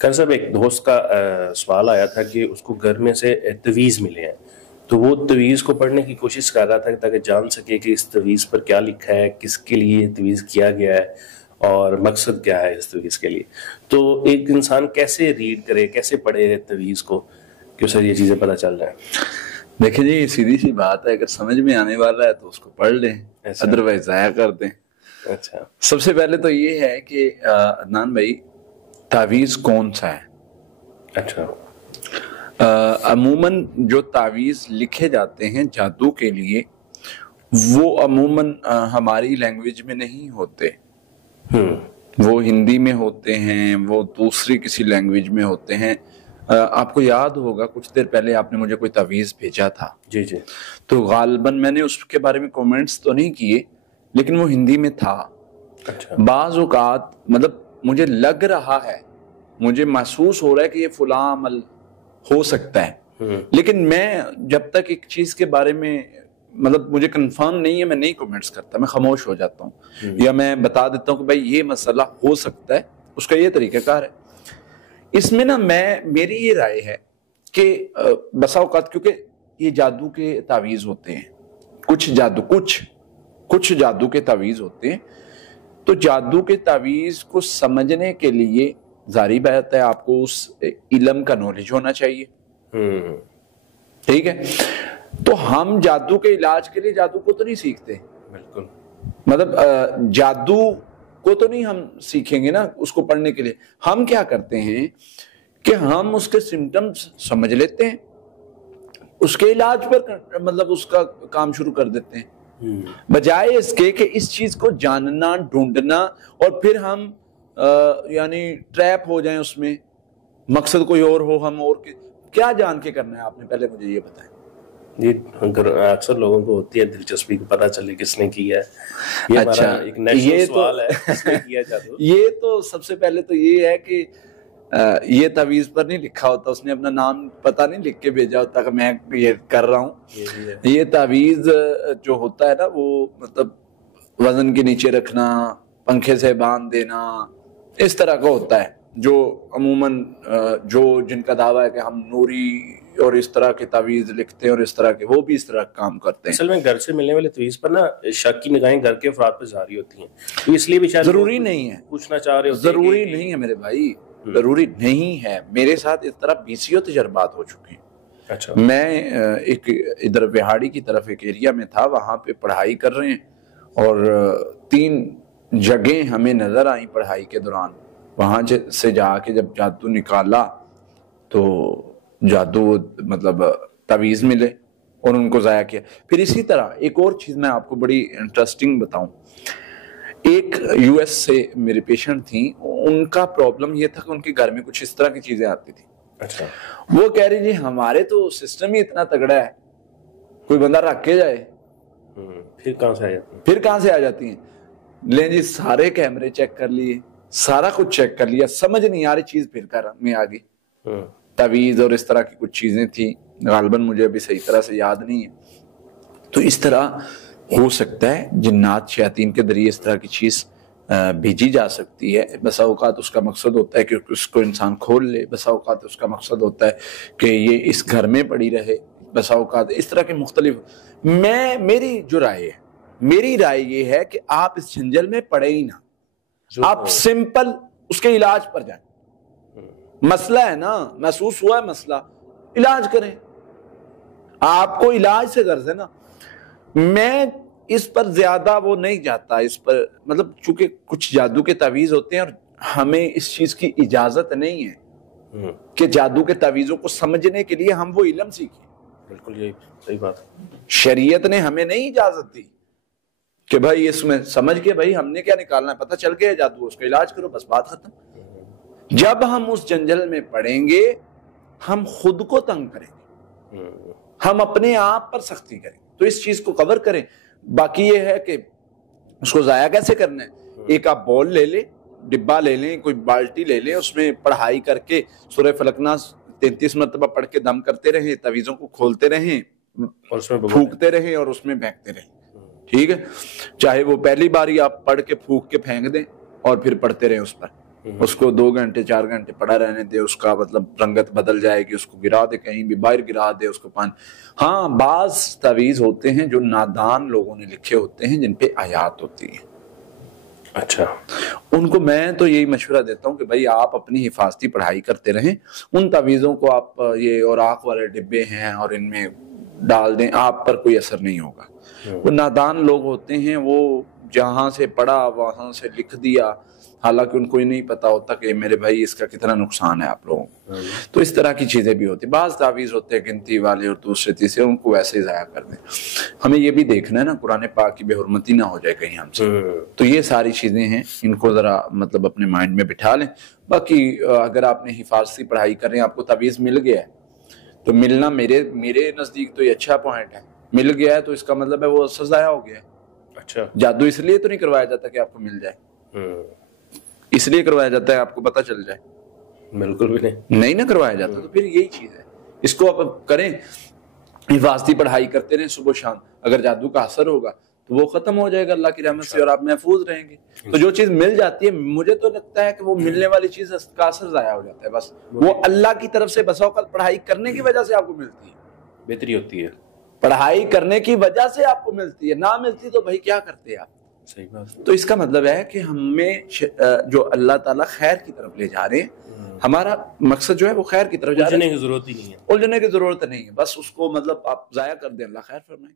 خیر صاحب، ایک دوست کا سوال آیا تھا کہ اس کو گھر میں سے تویز ملے ہیں، تو وہ تویز کو پڑھنے کی کوشش کر رہا تھا تاکہ جان سکے کہ اس تویز پر کیا لکھا ہے، کس کے لیے یہ تویز کیا گیا ہے اور مقصد کیا ہے اس تویز کے لیے. تو ایک انسان کیسے ریڈ کرے، کیسے پڑھے تویز کو کہ اسے یہ چیزیں پتہ چل جائیں؟ دیکھیں جی، سیدھی سی بات ہے، اگر سمجھ میں آنے والا ہے تو اس کو پڑھ لیں، ادروائز ضائع کر دیں. اچھا، سب سے پہلے تو یہ ہے کہ عدنان بھائی، تعویذ کون سا ہے؟ اچھا، عموماً جو تعویذ لکھے جاتے ہیں جادو کے لیے وہ عموماً ہماری لینگویج میں نہیں ہوتے، وہ ہندی میں ہوتے ہیں، وہ دوسری کسی لینگویج میں ہوتے ہیں. آپ کو یاد ہوگا کچھ دیر پہلے آپ نے مجھے کوئی تعویذ بھیجا تھا، جی جی، تو غالباً میں نے اس کے بارے میں کومنٹس تو نہیں کیے، لیکن وہ ہندی میں تھا. اچھا، بعض اوقات مطلب مجھے لگ رہا ہے، مجھے محسوس ہو رہا ہے کہ یہ فلاں عمل ہو سکتا ہے، لیکن میں جب تک ایک چیز کے بارے میں مطلب مجھے کنفرم نہیں ہے میں نہیں کومنٹس کرتا، میں خاموش ہو جاتا ہوں، یا میں بتا دیتا ہوں کہ بھائی یہ مسئلہ ہو سکتا ہے، اس کا یہ طریقہ کار ہے. اس میں نا میری یہ رائے ہے کہ بسا اوقات کیونکہ یہ جادو کے تعویذ ہوتے ہیں، کچھ جادو کے تعویذ ہوتے ہیں، تو جادو کے تعویذ کو سمجھنے کے لیے ظاہری بات ہے آپ کو اس علم کا نالج ہونا چاہیے. ٹھیک ہے، تو ہم جادو کے علاج کے لیے جادو کو تو نہیں سیکھتے، بالکل، مطلب جادو کو تو نہیں ہم سیکھیں گے نا اس کو پڑھنے کے لیے. ہم کیا کرتے ہیں کہ ہم اس کے سمٹمز سمجھ لیتے ہیں، اس کے علاج پر مطلب اس کا کام شروع کر دیتے ہیں، بجائے اس کے کہ اس چیز کو جاننا، ڈھونڈنا، اور پھر ہم یعنی ٹریپ ہو جائیں اس میں، مقصد کوئی اور ہو، ہم اور کیا جان کے کرنا ہے. آپ نے پہلے مجھے یہ بتائیں. یہ اکثر لوگوں کو ہوتی ہے دلچسپی کو پتہ چلے کس نے کیا ہے. اچھا، ایک نیشنل سوال ہے، کس نے کیا جادو؟ یہ تو سب سے پہلے تو یہ ہے کہ یہ تعویذ پر نہیں لکھا ہوتا، اس نے اپنا نام پتہ نہیں لکھ کے بھیجا ہوتا کہ میں یہ کر رہا ہوں. یہ تعویذ جو ہوتا ہے نا وہ مطلب وزن کے نیچے رکھنا، پنکھے سے باندھ دینا، اس طرح کا ہوتا ہے، جو عموماً جن کا دعویٰ ہے کہ ہم نوری اور اس طرح کے تعویذ لکھتے ہیں اور اس طرح کے، وہ بھی اس طرح کام کرتے ہیں. اصل میں گھر سے ملنے والے تعویذ پر نا شک کی نگاہیں گھر کے افراد پہ جاری ہوتی ہیں، تو اس لیے بھی شاید ضروری نہیں ہے، پوچھنا چاہ رہے ہوتے ہیں. ضروری نہیں ہے میرے بھائی، ضروری نہیں ہے. میرے ساتھ اس طرح 20 تجربات ہو چکے ہیں. اچھا، میں ایک ادھر بہاڑی کی طرف ایک ایریا میں تھا، وہاں پہ پڑھائی کر رہے ہیں، اور 3 جگہیں ہمیں نظر آئیں پڑھائی کے دوران. وہاں سے جا کے جب جادو نکالا تو جادو مطلب تعویذ ملے اور ان کو ضائع کیا. پھر اسی طرح ایک اور چیز میں آپ کو بڑی انٹرسٹنگ بتاؤں. ایک یو ایس سے میرے پیشنٹ تھیں، ان کا پرابلم یہ تھا کہ ان کے گھر میں کچھ اس طرح کی چیزیں آتی تھیں. اچھا، وہ کہہ رہی جی ہمارے تو سسٹم ہی اتنا تگڑا ہے، کوئی بندہ رکھ کے جائے پھر کہاں سے آ جاتی ہیں؟ لیں جی سارے کیمرے چیک کر لیے، سارا کچھ چیک کر لیا، سمجھ نہیں آ رہی چیز پھر کر میں آ گئی. تعویذ اور اس طرح کی کچھ چیزیں تھیں، غالباً مجھے ابھی صحیح طرح سے یاد نہیں ہے. تو اس طرح ہو سکتا ہے جنات شیاطین کے ذریعے اس طرح کی چیز بھیجی جا سکتی ہے. بسا اوقات اس کا مقصد ہوتا ہے کہ اس کو انسان کھول لے، بسا اوقات اس کا مقصد ہوتا ہے کہ یہ اس گھر میں پڑی رہے، بسا اوقات اس طرح کے مختلف. میری رائے یہ ہے کہ آپ اس جھنجل میں پڑے ہی نہ، آپ سمپل اس کے علاج پر جائیں. مسئلہ ہے نا، محسوس ہوا ہے مسئلہ، علاج کریں. آپ کو علاج سے غرض ہے نا. میں اس پر زیادہ وہ نہیں جاتا، اس پر مطلب چونکہ کچھ جادو کے تعویذ ہوتے ہیں اور ہمیں اس چیز کی اجازت نہیں ہے کہ جادو کے تعویذوں کو سمجھنے کے لیے ہم وہ علم سیکھیں. بالکل یہی صحیح بات. شریعت نے ہمیں نہیں اجازت دی کہ بھائی اس میں سمجھ کے بھائی ہم نے کیا نکالنا ہے، پتہ چل گیا جادو، اس کا علاج کرو، بس بات ختم. جب ہم اس جنجل میں پڑیں گے ہم خود کو تنگ کریں گے، ہم اپنے آپ پر سختی کریں. تو اس چیز کو کور کریں. باقی یہ ہے کہ اس کو ضائع کیسے کرنا ہے. ایک آپ بول لے لیں، ڈبا لے لیں، کوئی بالٹی لے لیں، اس میں پڑھائی کر کے سورہ فلق ناس 33 مرتبہ پڑھ کے دم کرتے رہیں، تعویذوں کو کھولتے رہیں، پھونکتے رہیں اور اس میں پھینکتے رہیں. ٹھیک ہے، چاہے وہ پہلی باری آپ پڑھ کے پھونک کے پھینک دیں اور پھر پڑھتے رہیں اس پر، اس کو 2 گھنٹے 4 گھنٹے پڑا رہنے دے، اس کا مطلب رنگت بدل جائے گی، اس کو گرا دے، کہیں بھی باہر گرا دے اس کو پانی. ہاں بعض تعویذ ہوتے ہیں جو نادان لوگوں نے لکھے ہوتے ہیں جن پہ آیات ہوتی ہیں. اچھا. ان کو میں تو یہی مشورہ دیتا ہوں کہ بھائی آپ اپنی حفاظتی پڑھائی کرتے رہیں. ان تعویذوں کو آپ یہ اوراق والے ڈبے ہیں اور ان میں ڈال دیں، آپ پر کوئی اثر نہیں ہوگا. وہ نادان لوگ ہوتے ہیں، وہ جہاں سے پڑھا وہاں سے لکھ دیا، حالانکہ ان کو یہ نہیں پتا ہوتا کہ میرے بھائی اس کا کتنا نقصان ہے آپ لوگوں کو. تو اس طرح کی چیزیں بھی ہوتی. بعض تعویذ ہوتے ہیں گنتی والے اور دوسرے تیسرے، ان کو ویسے ہی ضائع کر دیں. ہمیں یہ بھی دیکھنا ہے نا قرآن پاک کی بے حرمتی نہ ہو جائے کہیں ہم سے. تو یہ ساری چیزیں ہیں، ان کو ذرا مطلب اپنے مائنڈ میں بٹھا لیں. باقی اگر آپ نے حفاظتی پڑھائی کر رہے ہیں، آپ کو تعویذ مل گیا ہے تو ملنا میرے نزدیک تو یہ اچھا پوائنٹ ہے. مل گیا ہے تو اس کا مطلب ہے وہ اثر ضائع ہو گیا ہے. اچھا. جادو اس لیے تو نہیں کروایا جاتا کہ آپ کو مل جائے، اس لیے کروایا جاتا ہے آپ کو پتہ چل جائے. بالکل بھی نہیں نہ کروایا جاتا. تو پھر یہی چیز ہے، اس کو آپ کریں، حفاظتی پڑھائی کرتے رہیں صبح شام. اگر جادو کا اثر ہوگا تو وہ ختم ہو جائے گا اللہ کی رحمت سے، اور آپ محفوظ رہیں گے. تو جو چیز مل جاتی ہے، مجھے تو لگتا ہے کہ وہ ملنے والی چیز کا اثر ضائع ہو جاتا ہے. بس وہ اللہ کی طرف سے بسا اوقات پڑھائی کرنے کی وجہ سے آپ کو ملتی ہے، بہتری ہوتی ہے. پڑھائی کرنے کی وجہ سے آپ کو ملتی ہے، نہ ملتی تو بھائی کیا کرتے آپ. صحیح بات. تو اس کا مطلب ہے کہ ہمیں جو اللہ تعالیٰ خیر کی طرف لے جا رہے ہیں، ہمارا مقصد جو ہے وہ خیر کی طرف جا رہے ہیں. الجھنے کی ضرورت ہی نہیں ہے. الجھنے کی ضرورت نہیں ہے، بس اس کو مطلب آپ ضائع کر دیں، اللہ خیر فرمائے.